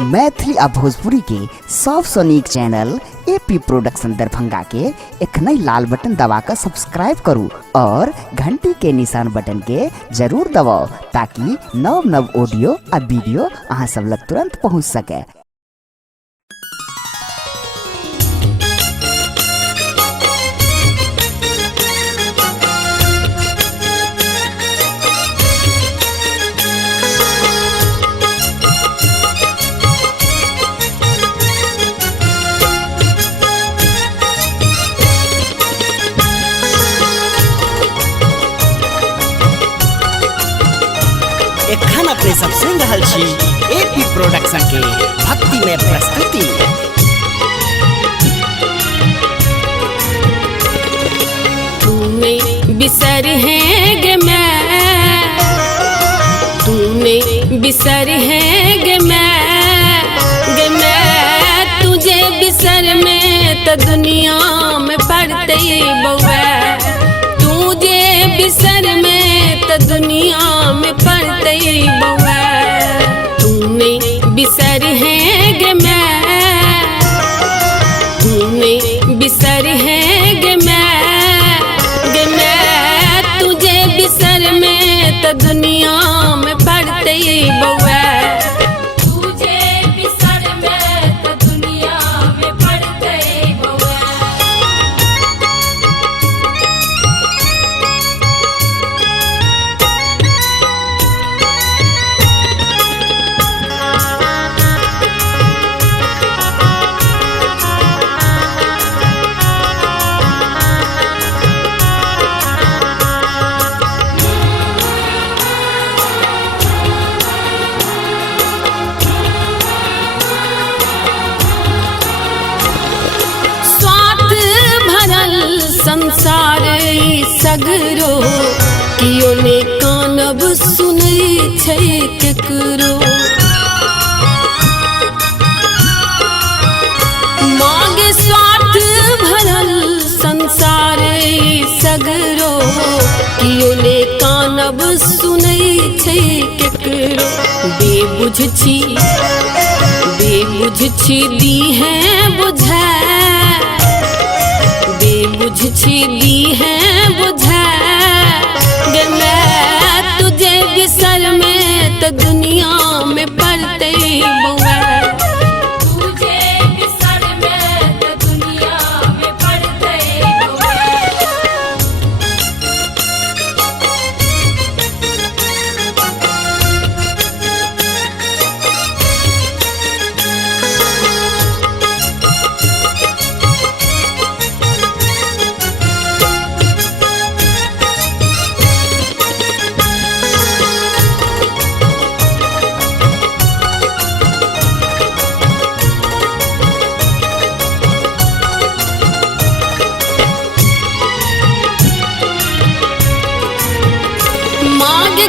मैथिली आ भोजपुरी के सबसे नीक चैनल एपी प्रोडक्शन दरभंगा के एखनई लाल बटन दबाकर सब्सक्राइब करू और घंटी के निशान बटन के जरूर दबाओ ताकि नव नव ऑडियो आ वीडियो अहाँ सब लग तुरंत पहुँच सके। एखन अपने सब सुन रहल छी एपी प्रोडक्शन के भक्ति में प्रस्तुति। तूने बिसर है गे मैं, तूने बिसर है गे मैं तुझे बिसर में तो दुनिया में पड़ते बउआ, तुझे बिसर में तो दुनिया में पड़ते बउआ। तूने बिसर है गे मैं, तूने बिसर है गे मैं तुझे बिसर में तो दुनिया में पड़ते बउआ, तुझे बिसर में तो दुनिया में पड़ते बउआ। संसार सगरो कियो ने कानब सुनै छै केकरो, मांगे स्वार्थ भरल संसार सगरो कियो ने कानब सुनै छै केकरो। बेबुझ छी दी है बुझा, बेबुझ छी दी है बुझा गे मैं तुझे बिसर में तो दुनिया में पड़ते बउआ, तुझे बिसर में तो दुनिया में पड़ते बउआ।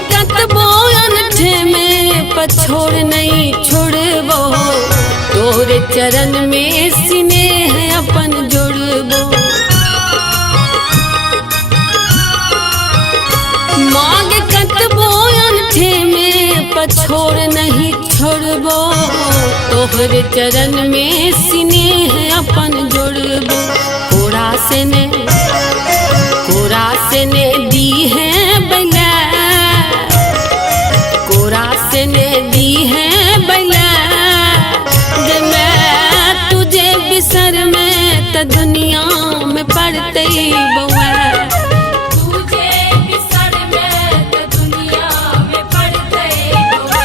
कतबो अनठे में पछोड़ नहीं छोड़बो, तोरे चरण में स्नेह अपन जोड़बो। मांग कतबो अनठे में पछोड़ नहीं छोड़बो, तोरे चरण में स्नेह अपन जोड़बो। कोरा से ने दी है बैला, ने दी है बैला गे मैं तुझे बिसर में तो दुनिया में पड़ते बउआ, तुझे बिसर में तो दुनिया में पड़ते बउआ।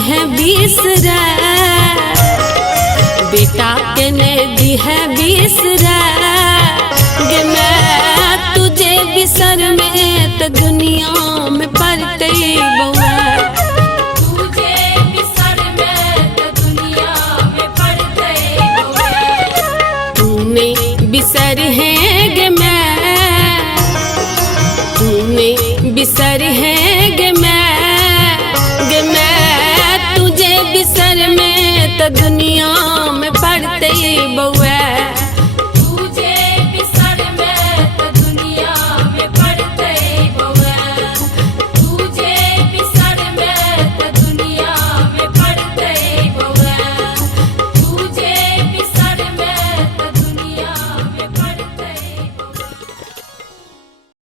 है बिसरा, बेटा के ने दी है बिसरा गे मैं तुझे बिसर में तो दुनिया में पड़ते बउआ। तुझे बिसर में तो दुनिया में पड़ते बउआ। तूने बिसर है गे मैं, तूने बिसर है गे मैं तुझे बिसर में तो दुनिया